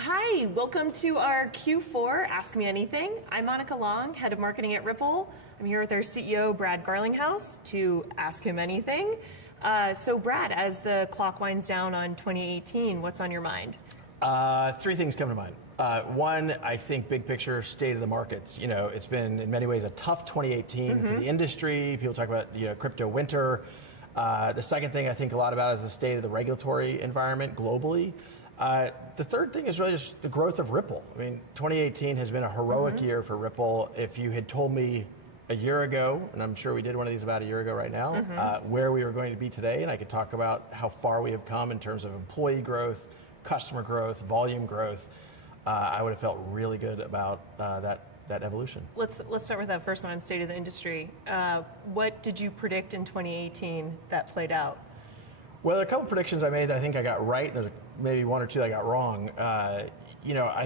Hi, welcome to our Q4 Ask Me Anything. I'm Monica Long, Head of Marketing at Ripple. I'm here with our CEO, Brad Garlinghouse, to ask him anything. So Brad, as the clock winds down on 2018, what's on your mind? Three things come to mind. One, I think big picture, state of the markets. It's been in many ways a tough 2018 for the industry. People talk about crypto winter. The second thing I think a lot about is the state of the regulatory environment globally. The third thing is really just the growth of Ripple. I mean, 2018 has been a heroic year for Ripple. If you had told me a year ago, and I'm sure we did one of these about a year ago right now, where we were going to be today, and I could talk about how far we have come in terms of employee growth, customer growth, volume growth, I would have felt really good about that evolution. Let's start with that first one, state of the industry. What did you predict in 2018 that played out? Well, there are a couple predictions I made that I think I got right. There's maybe one or two I got wrong. I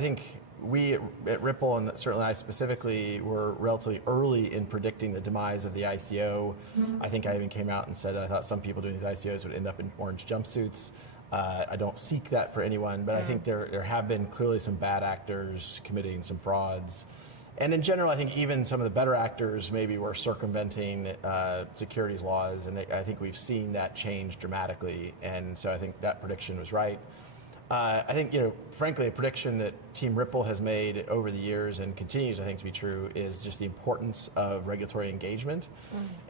think we at Ripple, and certainly I specifically, were relatively early in predicting the demise of the ICO. I think I even came out and said that I thought some people doing these ICOs would end up in orange jumpsuits. I don't seek that for anyone, but I think there have been clearly some bad actors committing some frauds. And in general, I think even some of the better actors maybe were circumventing securities laws, and I think we've seen that change dramatically. And so I think that prediction was right. I think, frankly, a prediction that Team Ripple has made over the years and continues, I think, to be true is just the importance of regulatory engagement.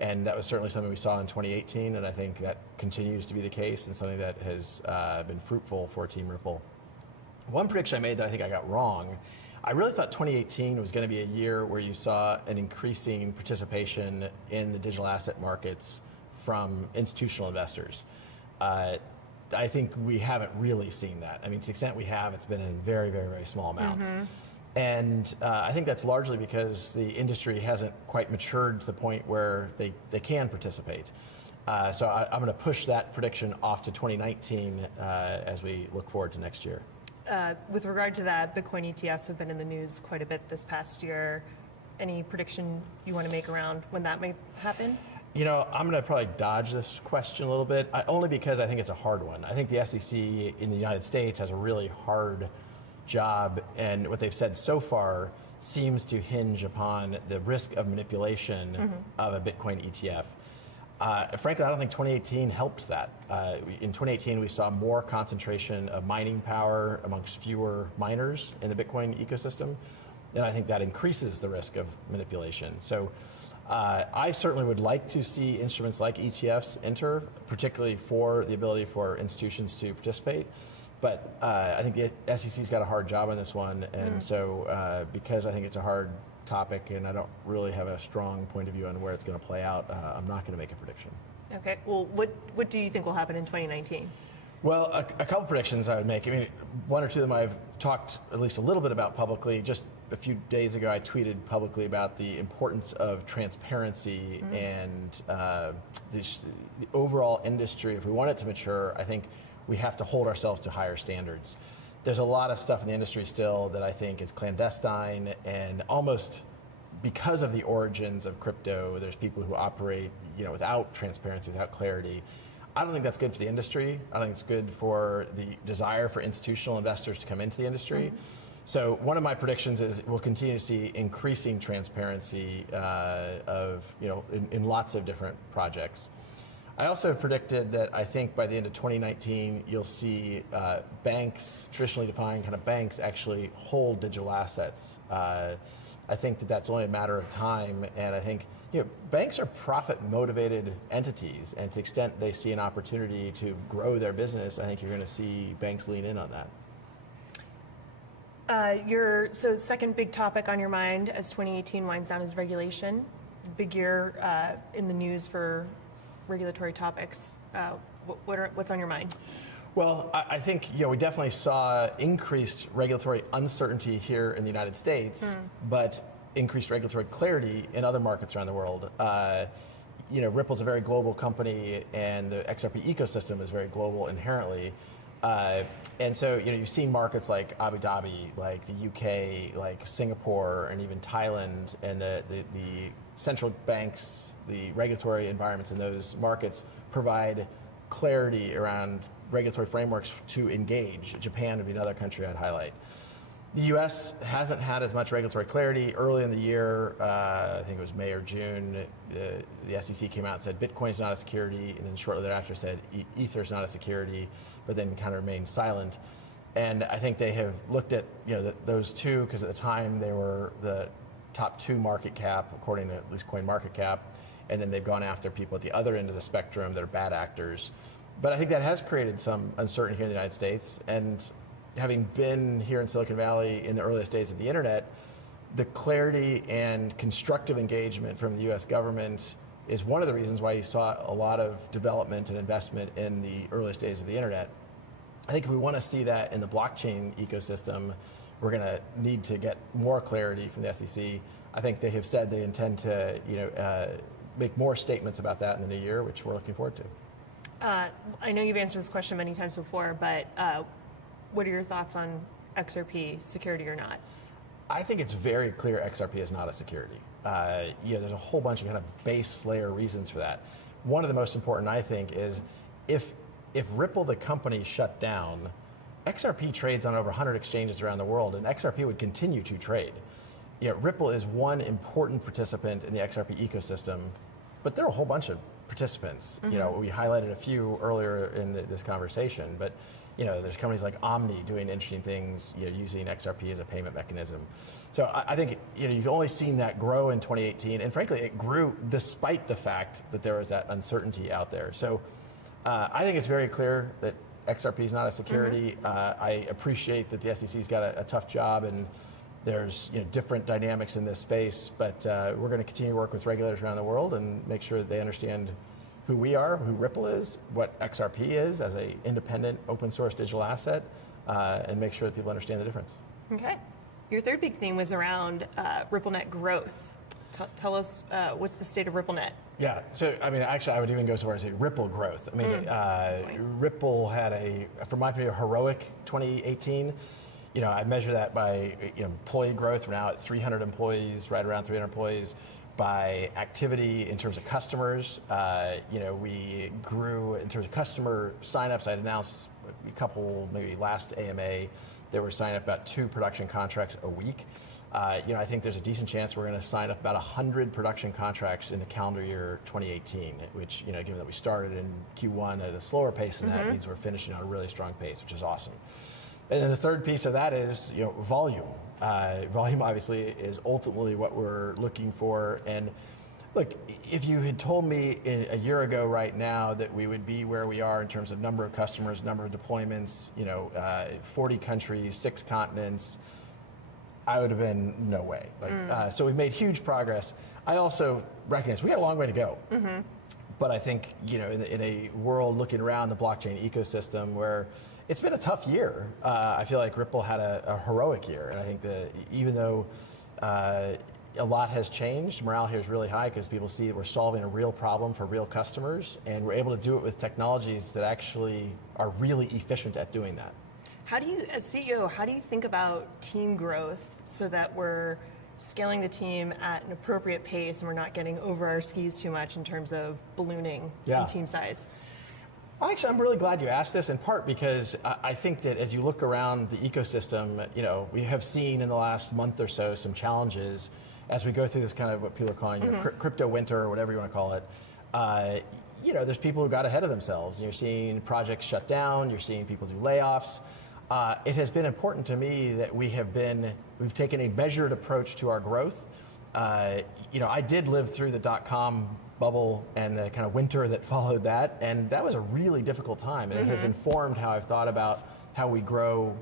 And that was certainly something we saw in 2018, and I think that continues to be the case and something that has been fruitful for Team Ripple. One prediction I made that I think I got wrong, I really thought 2018 was going to be a year where you saw an increasing participation in the digital asset markets from institutional investors. I think we haven't really seen that. I mean, to the extent we have, it's been in very, very, very small amounts. And I think that's largely because the industry hasn't quite matured to the point where they can participate. So I'm going to push that prediction off to 2019 as we look forward to next year. With regard to that, Bitcoin ETFs have been in the news quite a bit this past year. Any prediction you want to make around when that may happen? I'm going to probably dodge this question a little bit, only because I think it's a hard one. I think the SEC in the United States has a really hard job, and what they've said so far seems to hinge upon the risk of manipulation of a Bitcoin ETF. Frankly, I don't think 2018 helped that. In 2018, we saw more concentration of mining power amongst fewer miners in the Bitcoin ecosystem, and I think that increases the risk of manipulation. So I certainly would like to see instruments like ETFs enter, particularly for the ability for institutions to participate. But I think the SEC's got a hard job on this one, and so because I think it's a hard topic and I don't really have a strong point of view on where it's going to play out, I'm not going to make a prediction. Okay. Well, what do you think will happen in 2019? Well, a couple predictions I would make. I mean, one or two of them I've talked at least a little bit about publicly. Just a few days ago, I tweeted publicly about the importance of transparency and the overall industry. If we want it to mature, I think we have to hold ourselves to higher standards. There's a lot of stuff in the industry still that I think is clandestine, and almost because of the origins of crypto, there's people who operate, without transparency, without clarity. I don't think that's good for the industry. I think it's good for the desire for institutional investors to come into the industry. So one of my predictions is we'll continue to see increasing transparency in lots of different projects. I also predicted that I think by the end of 2019, you'll see banks, traditionally defined kind of banks, actually hold digital assets. I think that that's only a matter of time, and I think banks are profit-motivated entities, and to the extent they see an opportunity to grow their business, I think you're going to see banks lean in on that. So second big topic on your mind as 2018 winds down is regulation. Big year in the news for regulatory topics. What's on your mind? Well, I think we definitely saw increased regulatory uncertainty here in the United States, but increased regulatory clarity in other markets around the world. Ripple's a very global company, and the Xrp ecosystem is very global inherently. And so, you've seen markets like Abu Dhabi, like the UK, like Singapore, and even Thailand, and the central banks, the regulatory environments in those markets provide clarity around regulatory frameworks to engage. Japan would be another country I'd highlight. The U.S. hasn't had as much regulatory clarity. Early in the year, I think it was May or June, the SEC came out and said Bitcoin's not a security, and then shortly thereafter said Ether's not a security, but then kind of remained silent. And I think they have looked at those two, because at the time they were the top 2 market cap, according to at least CoinMarketCap, and then they've gone after people at the other end of the spectrum that are bad actors. But I think that has created some uncertainty here in the United States, and having been here in Silicon Valley in the earliest days of the internet, the clarity and constructive engagement from the US government is one of the reasons why you saw a lot of development and investment in the earliest days of the internet. I think if we want to see that in the blockchain ecosystem, we're going to need to get more clarity from the SEC. I think they have said they intend to make more statements about that in the new year, which we're looking forward to. I know you've answered this question many times before, but what are your thoughts on XRP, security or not? I think it's very clear XRP is not a security. There's a whole bunch of kind of base layer reasons for that. One of the most important, I think, is if Ripple, the company, shut down, XRP trades on over 100 exchanges around the world, and XRP would continue to trade. Ripple is one important participant in the XRP ecosystem, but there are a whole bunch of participants. Mm-hmm. We highlighted a few earlier in this conversation, but there's companies like Omni doing interesting things, using XRP as a payment mechanism. So I think you've only seen that grow in 2018, and frankly, it grew despite the fact that there was that uncertainty out there. So I think it's very clear that XRP is not a security. Mm-hmm. I appreciate that the SEC's got a tough job, and there's different dynamics in this space, but we're going to continue to work with regulators around the world and make sure that they understand who we are, who Ripple is, what XRP is as an independent open source digital asset, and make sure that people understand the difference. Okay. Your third big theme was around RippleNet growth. Tell us what's the state of RippleNet? Yeah, so actually I would even go so far as say Ripple growth. Ripple had from my point of view, heroic 2018. I measure that by employee growth. We're now at 300 employees, right around 300 employees. By activity in terms of customers, we grew in terms of customer signups. I'd announced a couple, maybe last AMA, they were signing up about 2 production contracts a week. I think there's a decent chance we're going to sign up about 100 production contracts in the calendar year 2018, which, given that we started in Q1 at a slower pace than that, means we're finishing on a really strong pace, which is awesome. And then the third piece of that is, volume. Volume obviously is ultimately what we're looking for. And look, if you had told me a year ago right now that we would be where we are in terms of number of customers, number of deployments, 40 countries, 6 continents, I would have been no way. So we've made huge progress. I also recognize we got a long way to go. Mm-hmm. But I think, in a world looking around the blockchain ecosystem where it's been a tough year, I feel like Ripple had a heroic year. And I think that even though a lot has changed, morale here is really high because people see that we're solving a real problem for real customers, and we're able to do it with technologies that actually are really efficient at doing that. How do you, as CEO, how do you think about team growth so that we're scaling the team at an appropriate pace and we're not getting over our skis too much in terms of ballooning in team size? Actually, I'm really glad you asked this, in part because I think that as you look around the ecosystem, we have seen in the last month or so some challenges as we go through this kind of what people are calling crypto winter or whatever you want to call it. There's people who got ahead of themselves. You're seeing projects shut down. You're seeing people do layoffs. It has been important to me that we've taken a measured approach to our growth. I did live through the .com bubble and the kind of winter that followed that, and that was a really difficult time, and it has informed how I've thought about how we grow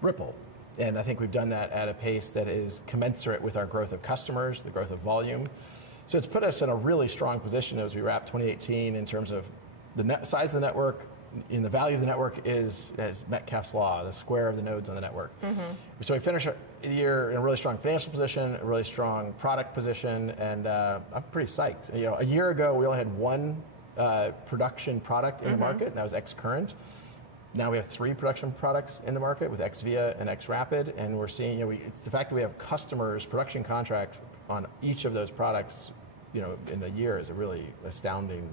Ripple. And I think we've done that at a pace that is commensurate with our growth of customers, the growth of volume. So it's put us in a really strong position as we wrap 2018 in terms of the size of the network. And the value of the network is, as Metcalfe's law, the square of the nodes on the network. So we finished the year in a really strong financial position, a really strong product position, and I'm pretty psyched. A year ago, we only had one production product in the market, and that was Xcurrent. Now we have 3 production products in the market with Xvia and Xrapid, and we're seeing, the fact that we have customers, production contracts on each of those products, in a year is a really astounding